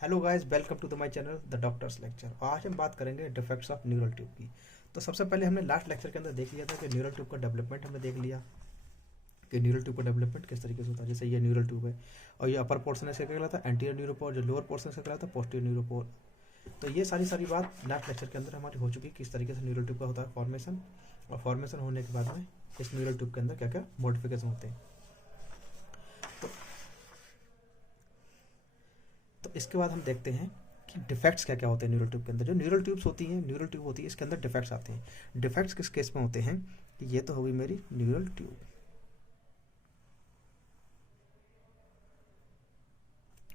Hello guys, welcome to the my channel the doctors lecture. आज हम बात करेंगे डिफेक्ट्स ऑफ न्यूरल ट्यूब की। तो सबसे पहले हमने लास्ट लेक्चर के अंदर देख लिया था कि न्यूरल ट्यूब का डेवलपमेंट हमने देख लिया कि न्यूरल ट्यूब का डेवलपमेंट किस तरीके से होता है। जैसे ये न्यूरल ट्यूब है और ये अपर पोर्शन इसका कहलाता है एंटीरियर न्यूरोपोर, जो लोअर पोर्शन इसका कहलाता है पोस्टीरियर न्यूरोपोर। तो ये सारी बात लास्ट लेक्चर के अंदर हमारी हो चुकी है, किस तरीके से न्यूरल ट्यूब का होता है फॉर्मेशन, और फॉर्मेशन होने के बाद में इस न्यूरल ट्यूब के अंदर क्या क्या मॉडिफिकेशन होते हैं। तो इसके बाद हम देखते हैं कि डिफेक्ट्स क्या क्या होते हैं न्यूरल ट्यूब के अंदर। जो न्यूरल ट्यूब्स होती हैं, न्यूरल ट्यूब होती है, इसके अंदर डिफेक्ट्स आते हैं। डिफेक्ट्स किस केस में होते हैं कि ये तो होगी मेरी न्यूरल ट्यूब,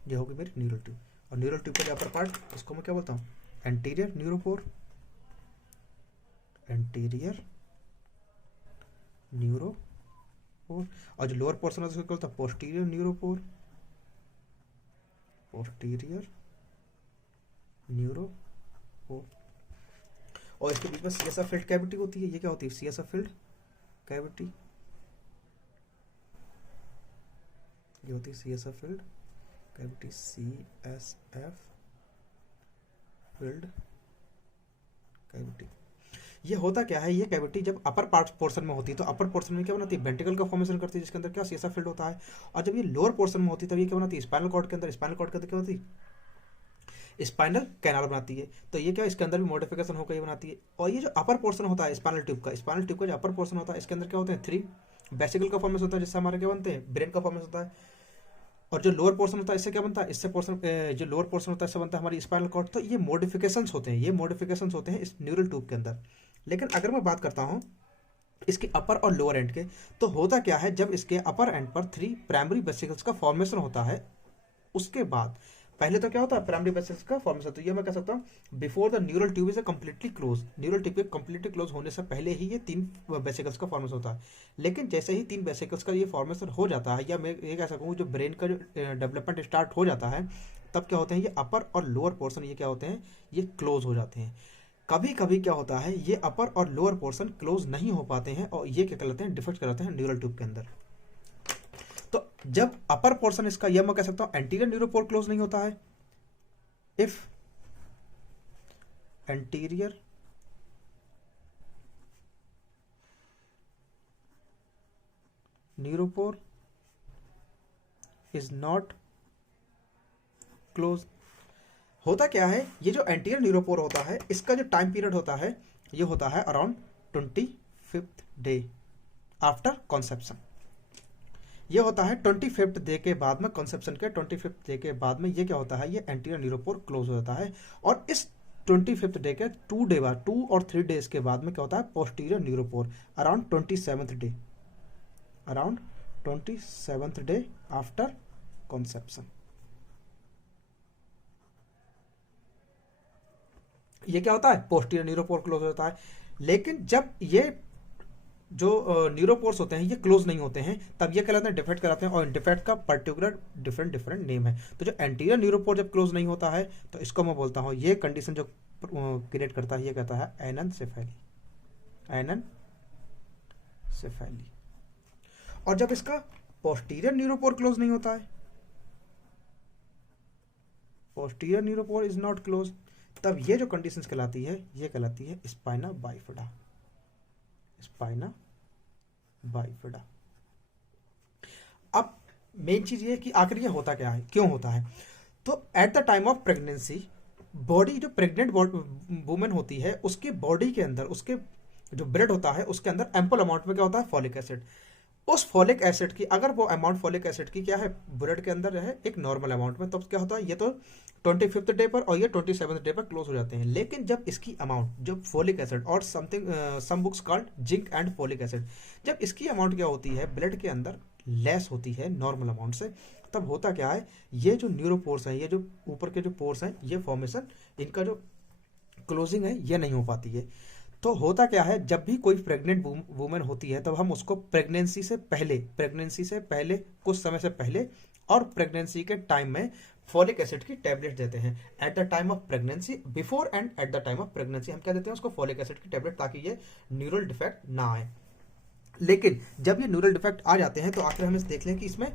ये होगी मेरी न्यूरल ट्यूब। और न्यूरल ट्यूब का जो अपर पार्ट, इसको मैं क्या बोलता हूँ, एंटीरियर न्यूरोपोर, एंटीरियर न्यूरोपोर। और जो लोअर पोर्शन होता है उसको बोलता है पोस्टीरियर न्यूरोपोर, पोस्टीरियर न्यूरोपोर। और इसके बीच में सीएसएफ फील्ड कैविटी होती है। ये क्या होती है, सीएसएफ फील्ड कैविटी, ये होती है CSF field cavity, CSF field cavity. ये होता क्या है, ये कैविटी जब अपर पार्ट पोर्शन में होती है तो अपर पोर्शन में क्या बनाती है, वेंट्रिकल का फॉर्मेशन करती है, जिसके अंदर क्या सीएसएफ फील्ड होता है। और जब ये लोअर पोर्शन में होती है तब ये क्या बनाती है, स्पाइनल कॉर्ड के अंदर, स्पाइनल कॉर्ड के अंदर क्या होती है, स्पाइनल कैनाल बनाती है। तो ये क्या, इसके अंदर भी मॉडिफिकेशन होकर ये बनाती है। और ये जो अपर पोर्शन होता है स्पाइनल ट्यूब का, स्पाइनल ट्यूब का जो अपर पोर्शन होता है, इसके अंदर क्या होते हैं, 3 वेसिकल का फॉर्मेशन होता है, जिससे हमारे क्या बनते हैं, ब्रेन का फॉर्मेशन होता है। और जो लोअर पोर्शन होता है इससे क्या बनता है, इससे पोर्शन, जो लोअर पोर्शन होता है इससे बनता है हमारी स्पाइनल कॉर्ड। तो ये मॉडिफिकेशंस होते हैं, ये मॉडिफिकेशंस होते हैं इस न्यूरल ट्यूब के अंदर। लेकिन अगर मैं बात करता हूँ इसके अपर और लोअर एंड के, तो होता क्या है, जब इसके अपर एंड पर 3 प्राइमरी वेसिकल्स का फॉर्मेशन होता है, उसके बाद पहले तो क्या होता है, प्राइमरी वेसिकल्स का फॉर्मेशन। तो ये मैं कह सकता हूँ before the neural tube is completely close, neural tube के कम्प्लीटली क्लोज होने से पहले ही ये 3 वेसिकल्स का फॉर्मेशन होता है। लेकिन जैसे ही 3 वेसिकल्स का ये फॉर्मेशन हो जाता है, या मैं ये कह सकूँ जो ब्रेन का जो डेवलपमेंट स्टार्ट हो जाता है, तब क्या होते हैं, ये अपर और लोअर पोर्शन ये क्या होते हैं, ये क्लोज हो जाते हैं। कभी कभी क्या होता है, ये अपर और लोअर पोर्शन क्लोज नहीं हो पाते हैं, और ये क्या कहलाते हैं, डिफेक्ट कहलाते हैं न्यूरल ट्यूब के अंदर। तो जब अपर पोर्शन इसका, यह मैं कह सकता हूं एंटीरियर न्यूरोपोर क्लोज नहीं होता है, if anterior neuropore is not close. होता क्या है, ये जो एंटीरियर न्यूरोपोर होता है, इसका जो टाइम पीरियड होता है, ये होता है around 25th day after conception. ये होता है 25th डे के बाद में, कॉन्सेप्शन के 25th डे के बाद में ये क्या होता है, ये एंटीरियर न्यूरोपोर क्लोज हो जाता है। और इस 25th डे के 2 डे बाद, 2 और 3 डेज के बाद में क्या होता है, posterior neuropore around 27th day, around 27th day after conception. ये क्या होता है, पोस्टीरियर न्यूरोपोर क्लोज हो जाता है। लेकिन जब ये जो न्यूरोपोर्स होते हैं ये क्लोज नहीं होते हैं, तब ये कहलाते हैं डिफेक्ट कहलाते हैं। और डिफेक्ट का पर्टिकुलर डिफरेंट नेम है। तो जो एंटीरियर न्यूरोपोर जब क्लोज नहीं होता है, तो इसको मैं बोलता हूँ, ये कंडीशन जो क्रिएट करता है, ये कहता है एननसेफेली, एननसेफेली। और जब इसका पोस्टीरियर न्यूरोपोर क्लोज नहीं होता है, posterior neuropore is not close, तब ये जो कंडीशन कहलाती है, ये कहलाती है स्पाइना बाइफिडा, स्पाइना बाइफिडा। अब मेन चीज ये कि आखिर ये होता क्या है, क्यों होता है। तो at the time of pregnancy, body, जो प्रेग्नेंट वुमेन होती है, उसके बॉडी के अंदर, उसके जो ब्लड होता है, उसके अंदर एम्पल अमाउंट में क्या होता है, फॉलिक एसिड। उस फॉलिक एसिड की, अगर वो अमाउंट फॉलिक एसिड की क्या है, ब्लड के अंदर है एक नॉर्मल अमाउंट में, तो क्या होता है, ये तो 25th डे पर और ये 27th डे पर क्लोज हो जाते हैं। लेकिन जब इसकी अमाउंट, जब फॉलिक एसिड और something some books called zinc and folic acid, जब इसकी अमाउंट क्या होती है ब्लड के अंदर, लेस होती है नॉर्मल अमाउंट से, तब होता क्या है, ये जो न्यूरोपोर्स हैं, ये जो ऊपर के जो पोर्स हैं, ये फॉर्मेशन, इनका जो क्लोजिंग है ये नहीं हो पाती है। तो होता क्या है, जब भी कोई प्रेग्नेंट वुमेन होती है, तब हम उसको प्रेगनेंसी से पहले कुछ समय से पहले और प्रेगनेंसी के टाइम में फॉलिक एसिड की टैबलेट देते हैं। At the time of pregnancy, before and at the time of pregnancy हम क्या देते हैं उसको, फॉलिक एसिड की टैबलेट, ताकि ये न्यूरल डिफेक्ट ना आए। लेकिन जब ये न्यूरल डिफेक्ट आ जाते हैं, तो आखिर हम इस देख लें कि इसमें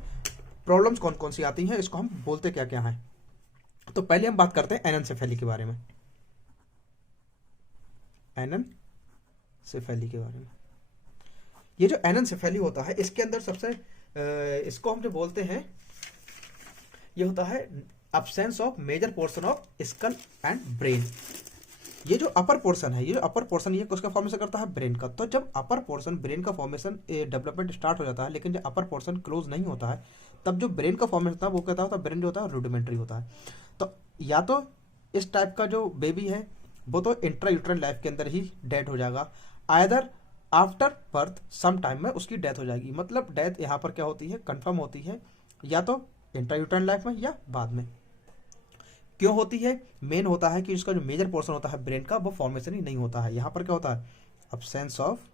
प्रॉब्लम्स कौन कौन सी आती हैं, इसको हम बोलते क्या क्या हैं। तो पहले हम बात करते हैं एनएनसेफेली के बारे में। एनएनसेफेली के बारे में, ये जो एनएनसेफेली होता है इसके अंदर सबसे इसको हम जो बोलते हैं ये होता है absence of major portion of skull and brain. ये जो अपर पोर्शन है, ये जो अपर पोर्शन ये उसका फॉर्मेशन करता है ब्रेन का। तो जब अपर पोर्शन ब्रेन का फॉर्मेशन डेवलपमेंट स्टार्ट हो जाता है, लेकिन जब अपर पोर्शन क्लोज नहीं होता है, तब जो ब्रेन का फॉर्मेशन होता है वो कहता होता है ब्रेन जो होता है रूडिमेंट्री होता है। तो या तो इस टाइप का जो बेबी है वो तो इंट्रा यूट्रल लाइफ के अंदर ही डेड हो जाएगा, either after birth some time में उसकी डेथ हो जाएगी। मतलब डेथ यहाँ पर क्या होती है, कंफर्म होती है, या तो इंट्रा यूट्रल लाइफ में या बाद में। क्यों होती है, मेन होता है कि इसका जो मेजर पोर्शन होता है ब्रेन का वो फॉर्मेशन ही नहीं होता है। यहां पर क्या होता है, absence of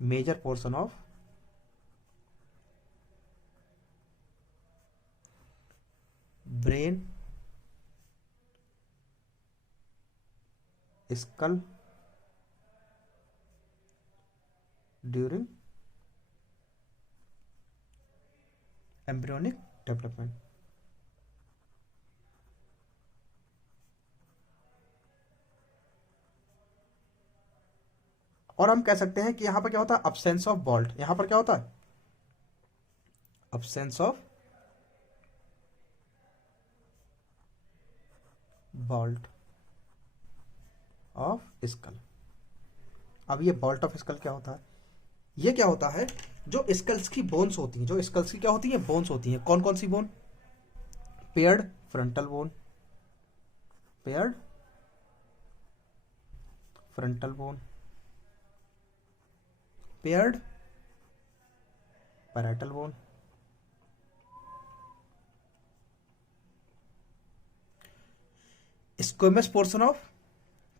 major portion of brain skull during embryonic development. और हम कह सकते हैं कि यहां पर क्या होता है, अब्सेंस ऑफ बॉल्ट। यहां पर क्या होता है, absence of bolt of skull. अब ये बॉल्ट ऑफ स्कल क्या होता है, ये क्या होता है, जो स्कल्स की बोन्स होती हैं, जो स्कल्स की क्या होती है, बोन्स होती हैं। कौन कौन सी bone, paired frontal bone, paired frontal bone, paired parietal bone, squamous portion of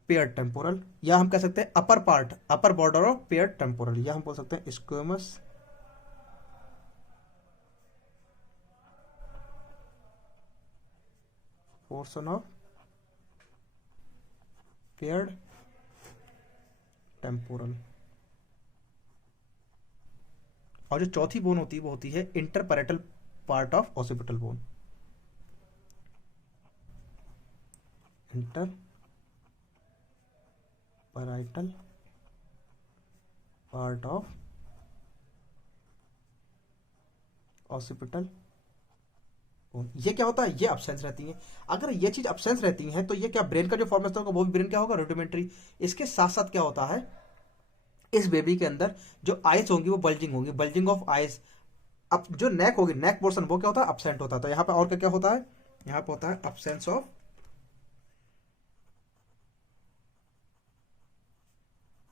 pair temporal, या हम कह सकते हैं upper part, upper border of pair temporal, या हम बोल सकते हैं squamous portion of paired temporal. और जो चौथी बोन होती है वो होती है interparietal part of occipital bone, inter parietal part of occipital bone. ये क्या होता है, ये अब्सेंस रहती है। अगर ये चीज अब्सेंस रहती है तो ये क्या, ब्रेन का जो फॉर्मेशन होगा वो भी ब्रेन क्या होगा, रूडिमेंट्री। इसके साथ साथ क्या होता है, इस बेबी के अंदर जो आइज होंगी वो बल्जिंग होंगी, बल्जिंग ऑफ आइज। अब जो नेक होगी, नेक पोर्शन वो क्या होता है, अब्सेंट होता है। तो यहाँ पे और क्या क्या होता है, यहाँ पे होता है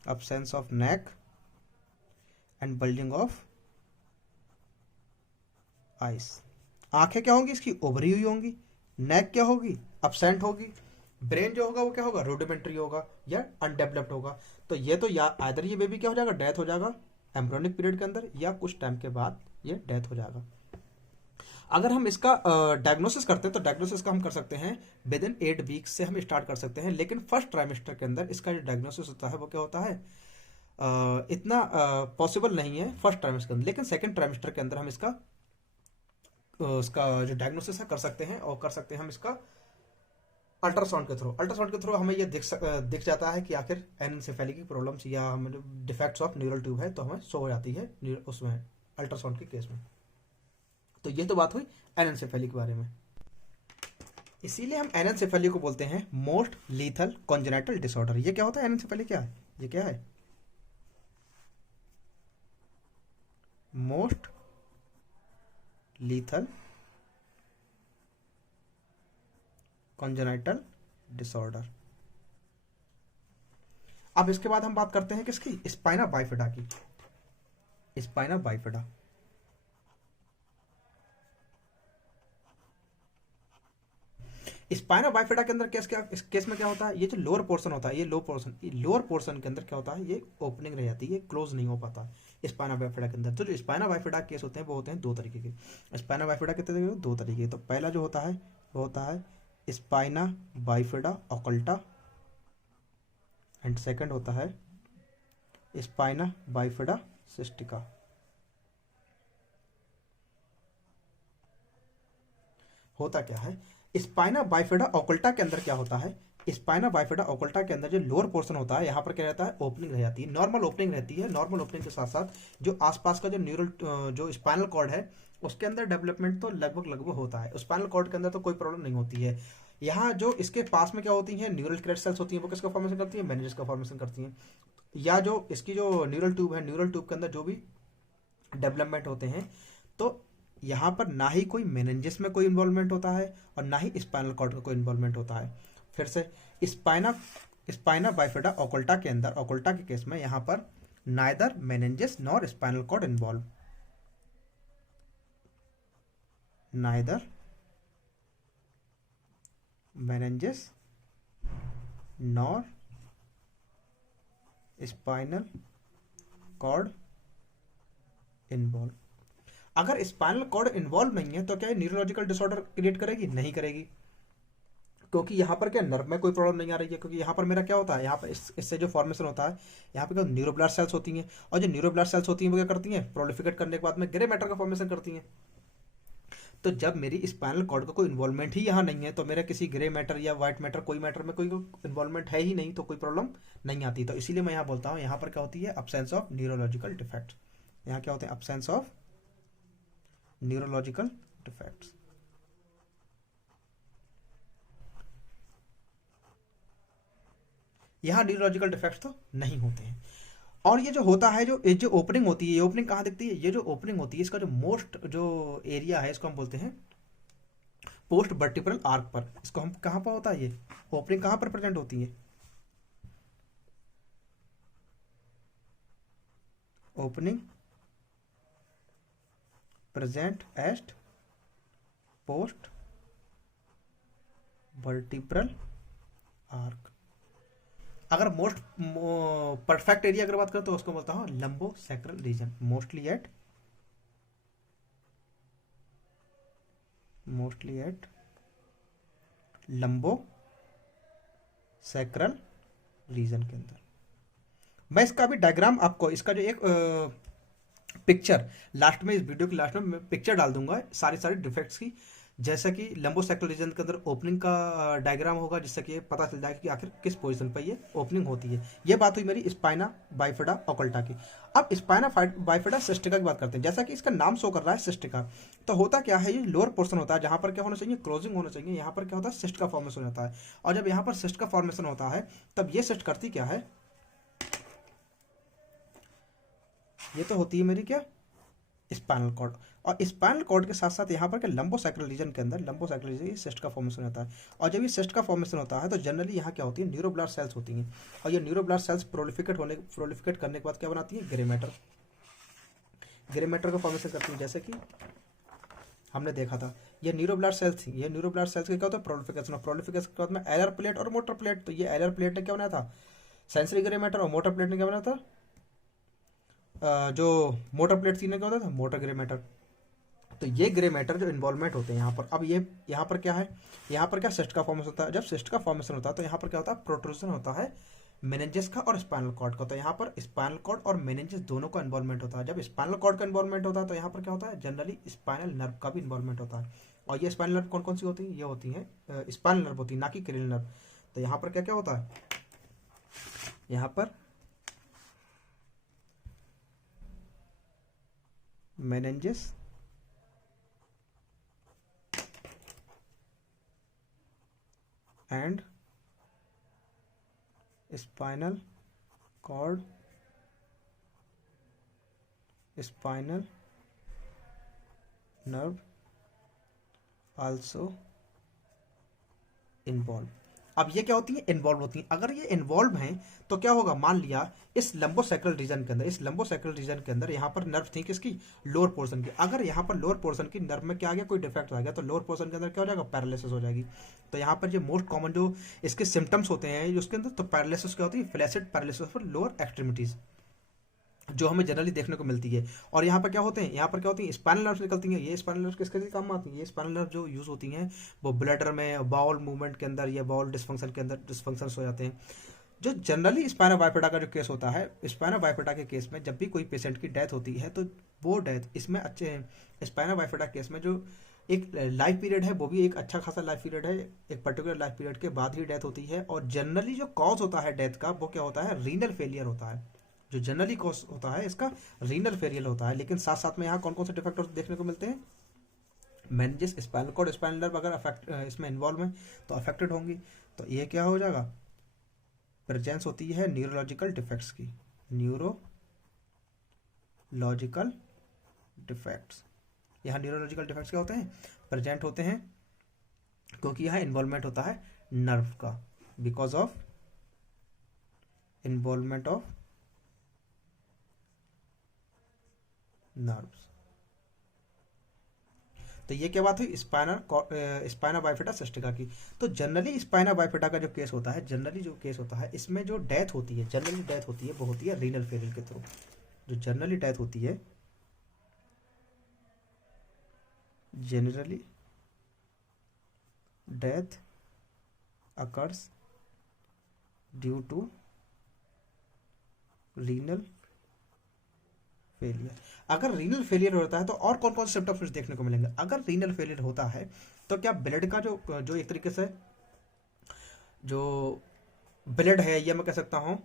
absence of neck and bulging of ice. आंखें क्या होंगी इसकी, उभरी हुई होंगी। नेक क्या होगी, अब्सेंट होगी। ब्रेन जो होगा वो क्या होगा, रूडिमेंट्री होगा या अनडेवलप्ड होगा। तो ये तो या आइदर ये बेबी क्या हो जाएगा, डेथ हो जाएगा एम्ब्रियोनिक पीरियड के अंदर, या कुछ टाइम के बाद ये डेथ हो जाएगा। अगर हम इसका डायग्नोसिस करते हैं तो डायग्नोसिस का हम कर सकते हैं विद इन 8 वीक्स से हम स्टार्ट कर सकते हैं। लेकिन फर्स्ट ट्राइमेस्टर के अंदर इसका जो डायग्नोसिस होता है वो क्या होता है, इतना पॉसिबल नहीं है फर्स्ट ट्राइमेस्टर के अंदर। लेकिन सेकंड ट्राइमेस्टर के अंदर हम इसका उसका जो डायग्नोसिस है कर सकते हैं, और कर सकते हैं हम इसका अल्ट्रासाउंड के थ्रू। अल्ट्रासाउंड के थ्रू हमें ये दिख जाता है कि आखिर एनसेफेली की प्रॉब्लम्स या हमें जो डिफेक्ट्स ऑफ न्यूरल ट्यूब है तो हमें शो हो जाती है उसमें अल्ट्रासाउंड के केस में। तो ये तो बात हुई एनसेफेली के बारे में। इसीलिए हम एनसेफेली को बोलते हैं मोस्ट लीथल कॉन्जेनाइटल डिसऑर्डर। ये क्या होता है, एनसेफेली क्या है, ये क्या है, मोस्ट लीथल कॉन्जेनाइटल डिसऑर्डर। अब इसके बाद हम बात करते हैं किसकी, स्पाइना बाइफिडा की। स्पाइना बाइफिडा, स्पाइना बाइफिडा के अंदर इस केस में क्या होता है, ये जो लोअर पोर्शन होता है, ये लोअर पोर्शन के अंदर क्या होता है, ये ओपनिंग रह जाती है, ये क्लोज नहीं हो पाता स्पाइना बाइफिडा के अंदर। तो जो स्पाइना बाइफिडा केस होते हैं वो होते हैं दो तरीके के। स्पाइना बाइफिडा कितने तरीके के, दो तरीके। तो पहला जो होता है वो होता है स्पाइना बाइफिडा ऑकल्टा, एंड सेकंड होता है स्पाइना बाइफिडा सिस्टिका। होता क्या है, स्पाइना बाइफिडा ओकल्टा के अंदर क्या होता है, स्पाइना बाइफिडा ओकल्टा के अंदर जो लोअर पोर्शन होता है यहाँ पर क्या रहता है, ओपनिंग रह जाती है, नॉर्मल ओपनिंग रहती है। नॉर्मल ओपनिंग के साथ साथ जो आसपास का जो न्यूरल जो स्पाइनल कॉर्ड है उसके अंदर डेवलपमेंट तो लगभग लगभग होता है, स्पाइनल कॉर्ड के अंदर तो कोई प्रॉब्लम नहीं होती है। यहाँ जो इसके पास में क्या होती हैं, न्यूरल क्रेट सेल्स होती हैं, वो किसका फॉर्मेशन करती है, मेनिंजेस का फॉर्मेशन करती हैं। या जो इसकी जो न्यूरल ट्यूब है, न्यूरल ट्यूब के अंदर जो भी डेवलपमेंट होते हैं, तो यहाँ पर ना ही कोई मेनिंजेस में कोई इन्वॉल्वमेंट होता है और ना ही स्पाइनल कॉर्ड का कोई इन्वॉल्वमेंट होता है। फिर से स्पाइना स्पाइना बाइफिडा ओकल्टा के अंदर, ओकल्टा के केस में यहाँ पर neither meninges nor spinal cord involve, neither meninges nor spinal cord involve. अगर स्पाइनल कॉर्ड इन्वॉल्व नहीं है तो क्या न्यूरोलॉजिकल डिसऑर्डर क्रिएट करेगी, नहीं करेगी, क्योंकि यहाँ पर क्या नर्व में कोई प्रॉब्लम नहीं आ रही है। क्योंकि यहाँ पर मेरा क्या होता है, यहाँ पर इससे जो फॉर्मेशन होता है, यहाँ पे क्या न्यूरोब्लास्ट सेल्स होती हैं, और जो न्यूरोब्लास्ट सेल्स होती हैं वो क्या करती हैं, प्रोलिफिकेट करने के बाद में ग्रे मैटर का फॉर्मेशन करती हैं। तो जब मेरी स्पाइनल कॉर्ड का कोई इन्वॉल्वमेंट ही यहाँ नहीं है, तो मेरा किसी ग्रे मैटर या व्हाइट मैटर कोई मैटर में कोई इन्वॉल्वमेंट है ही नहीं, तो कोई प्रॉब्लम नहीं आती। तो इसीलिए मैं यहाँ बोलता हूँ यहाँ पर क्या होती है, अब्सेंस ऑफ न्यूरोलॉजिकल डिफेक्ट। यहाँ क्या होते हैं, अब्सेंस ऑफ न्यूरोलॉजिकल डिफेक्ट्स। यहाँ न्यूरोलॉजिकल डिफेक्ट्स तो नहीं होते हैं। और ये जो होता है, जो ओपनिंग होती है, ये ओपनिंग कहाँ दिखती है, ये जो ओपनिंग होती है इसका जो मोस्ट जो एरिया है इसको हम बोलते हैं पोस्ट वर्टिब्रल आर्क पर। इसको हम कहाँ पर होता है, ये ओपनिंग कहाँ पर प्रेजेंट होती है, opening present at post vertebral arc. अगर मोस्ट परफेक्ट एरिया अगर बात करें तो उसको बोलता हूँ लंबो सैक्रल रीजन, मोस्टली एट लंबो सैक्रल रीजन के अंदर। मैं इसका भी डायग्राम आपको, इसका जो एक पिक्चर लास्ट में, इस वीडियो के लास्ट में मैं पिक्चर डाल दूंगा सारी डिफेक्ट्स की, जैसा कि लंबोसैक्रल रीजन के अंदर ओपनिंग का डायग्राम होगा, जिससे कि पता चल जाएगा कि आखिर किस पोजीशन पर ये ओपनिंग होती है। ये बात हुई मेरी स्पाइना बाइफिडा ओकल्टा की। अब स्पाइना बाइफिडा सिस्टिका की बात करते हैं। जैसा कि इसका नाम शो कर रहा है सिस्टिका, तो होता क्या है, ये लोअर पोर्शन होता है जहां पर क्या होना चाहिए, क्लोजिंग होना चाहिए। यहाँ पर क्या होता है, सिस्ट का फॉर्मेशन होता है, और जब यहाँ पर सिस्ट का फॉर्मेशन होता है तब ये सिस्ट करती क्या है, ये तो होती है मेरी क्या, स्पाइनल कॉर्ड। और स्पाइनल कॉर्ड के साथ साथ यहाँ पर क्या लंबोसैक्रल रीजन के अंदर, लंबोसैक्रल रीजन ये सिस्ट का फॉर्मेशन होता है। और जब ये सिस्ट का फॉर्मेशन होता है तो जनरली यहाँ क्या होती है, न्यूरोब्लास्ट सेल्स होती हैं, और ये न्यूरोब्लास्ट सेल्स प्रोलिफिकेट करने के बाद क्या बनाती है, ग्रे मैटर का फॉर्मेशन करती है। जैसे कि हमने देखा था ये न्यूरोब्लास्ट सेल्स थी, ये न्यूरोब्लास्ट सेल्स का क्या होता है, प्रोलिफिकेशन, और प्रोलिफिकेशन के बाद में एलर प्लेट और मोटर प्लेट। तो ये एलर प्लेट ने क्या बनाया था, सेंसरी ग्रे मैटर, और मोटर प्लेट ने क्या बनाया था, जो मोटर प्लेट थी ने क्या होता था, मोटर ग्रे मैटर। तो ये ग्रे मैटर जो इन्वॉल्वमेंट होते हैं यहाँ पर। अब ये यहाँ पर क्या है, यहाँ पर क्या सिस्ट का फॉर्मेशन होता है। जब सिस्ट का फॉर्मेशन होता है तो यहाँ पर क्या होता है, प्रोट्रूजन होता है मेनिंजेस का और स्पाइनल कॉर्ड का। तो यहाँ पर स्पाइनल कॉर्ड और मेनिंजेस दोनों का इन्वॉल्वमेंट होता है। जब स्पाइनल कॉर्ड का इन्वॉल्वमेंट होता है तो यहाँ पर क्या होता है, जनरली स्पाइनल नर्व का भी इन्वॉल्वमेंट होता है। और ये स्पाइनल नर्व कौन कौन सी होती है, ये होती है स्पाइनल नर्व होती है, ना कि क्रेनियल नर्व। तो यहाँ पर क्या क्या होता है, यहाँ पर meninges and spinal cord, spinal nerve also involve. अब ये क्या होती है, इन्वॉल्व होती हैं। अगर ये इन्वॉल्व हैं तो क्या होगा, मान लिया इस लंबोसैक्रल रीजन के अंदर, इस लंबोसैक्रल रीजन के अंदर यहाँ पर नर्व थी किसकी, लोअर पोर्शन की। अगर यहाँ पर लोअर पोर्शन की नर्व में क्या आ गया, कोई डिफेक्ट आ गया, तो लोअर पोर्शन के अंदर क्या हो जाएगा, पैरालिसिस हो जाएगी। तो यहाँ पर ये मोस्ट कॉमन जो इसके सिम्टम्स होते हैं उसके अंदर, तो पैरालिसिस क्या होती है, flaccid paralysis for lower extremities, जो हमें जनरली देखने को मिलती है। और यहाँ पर क्या होते हैं, यहाँ पर क्या होती है, स्पाइनल नर्व्स निकलती हैं। ये स्पाइनल नर्व्स किसके लिए काम आती हैं, ये स्पाइनल नर्व जो यूज होती हैं वो ब्लडर में बाउल मूवमेंट के अंदर या बाउल डिस्फंक्शन के अंदर डिस्फंक्शन हो जाते हैं। जो जनरली स्पाइना बाइफिडा का जो केस होता है, स्पाइना बाइफिडा के केस में जब भी कोई पेशेंट की डेथ होती है तो वो डेथ इसमें अच्छे स्पाइना बाइफिडा केस में जो एक लाइफ पीरियड है, वो भी एक अच्छा खासा लाइफ पीरियड है, एक पर्टिकुलर लाइफ पीरियड के बाद ही डेथ होती है। और जनरली जो कॉज होता है डेथ का वो क्या होता है, रीनल फेलियर होता है। जो जनरली कॉज होता है इसका रीनल फेलियर होता है। लेकिन साथ साथ में यहाँ कौन कौन से डिफेक्ट देखने को मिलते हैं, meninges, spinal cord, spinal nerve अगर अफेक्ट इसमें इन्वॉल्व है तो अफेक्टेड होंगी। तो ये क्या हो जाएगा, प्रेजेंस होती है न्यूरोलॉजिकल डिफेक्ट्स की, न्यूरोलॉजिकल डिफेक्ट्स। यहाँ न्यूरोलॉजिकल डिफेक्ट्स क्या होते हैं, प्रेजेंट होते हैं, क्योंकि यहाँ इन्वॉल्वमेंट होता है नर्व का, because of involvement of nerves. तो ये क्या बात हुई, स्पाइना बाइफेटा सिस्टिका की। तो जनरली स्पाइना बाइफेटा का जो केस होता है, जनरली जो केस होता है इसमें जो डेथ होती है, जनरली डेथ होती है वो होती है रीनल फेलियर के थ्रू। जो जनरली डेथ होती है, generally death occurs due to renal failure. अगर रीनल फेलियर होता है तो और कौन कौन से सिम्टम्स देखने को मिलेंगे। अगर रीनल फेलियर होता है तो क्या ब्लड का जो एक तरीके से जो ब्लड है, ये मैं कह सकता हूँ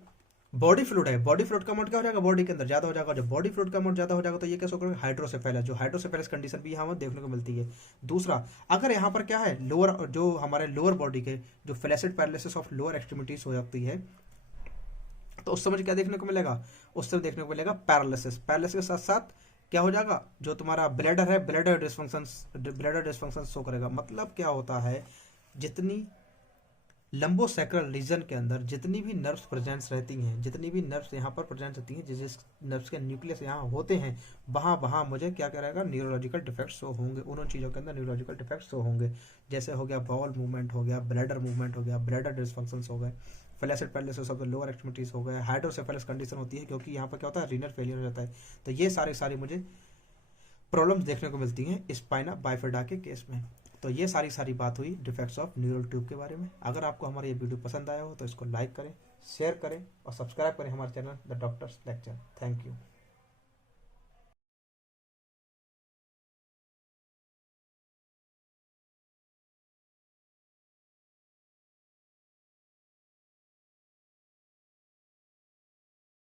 बॉडी फ्लूइड है, बॉडी फ्लूइड का अमाउंट क्या हो जाएगा, बॉडी के अंदर ज्यादा हो जाएगा। जब बॉडी फ्लूइड का अमाउंट ज्यादा हो जाएगा तो ये कैसे होगा, हाइड्रोसेफेलस, जो हाइड्रोसेफेलस कंडीशन भी यहाँ देखने को मिलती है। दूसरा, अगर यहाँ पर क्या है, लोअर जो हमारे लोअर बॉडी के जो flaccid paralysis of lower extremities हो जाती है, तो उस समय क्या देखने को मिलेगा, उस समय देखने को मिलेगा पैरालिसिस। पैरालिसिस के साथ साथ क्या हो जाएगा, जो तुम्हारा ब्लैडर है, ब्लैडर डिस्फंक्शन शो करेगा। मतलब क्या होता है, जितनी लंबोसैक्रल रीजन के अंदर जितनी भी नर्व्स प्रेजेंट्स रहती हैं, जितनी भी नर्व्स यहाँ पर प्रेजेंट रहती हैं, जिस नर्व्स के न्यूक्लियस यहाँ होते हैं, वहाँ वहाँ मुझे क्या करेगा, न्यूरोलॉजिकल डिफेक्ट्स शो होंगे। उन चीज़ों के अंदर न्यूरोलॉजिकल डिफेक्ट्स शो होंगे, जैसे हो गया बाउल मूवमेंट हो गया, ब्लैडर मूवमेंट हो गया, ब्लैडर डिस्फंक्शंस हो गए, flaccid paralysis of the lower extremities हो गए, हाइड्रोसेफेलस कंडीशन होती है, क्योंकि यहाँ पर क्या होता है, रीनल फेलियर हो जाता है। तो ये सारी मुझे प्रॉब्लम्स देखने को मिलती हैं स्पाइना बाइफेडा के केस में। तो ये सारी बात हुई डिफेक्ट्स ऑफ न्यूरल ट्यूब के बारे में। अगर आपको हमारा ये वीडियो पसंद आया हो तो इसको लाइक करें, शेयर करें और सब्सक्राइब करें हमारे channel the doctors lecture. Thank you.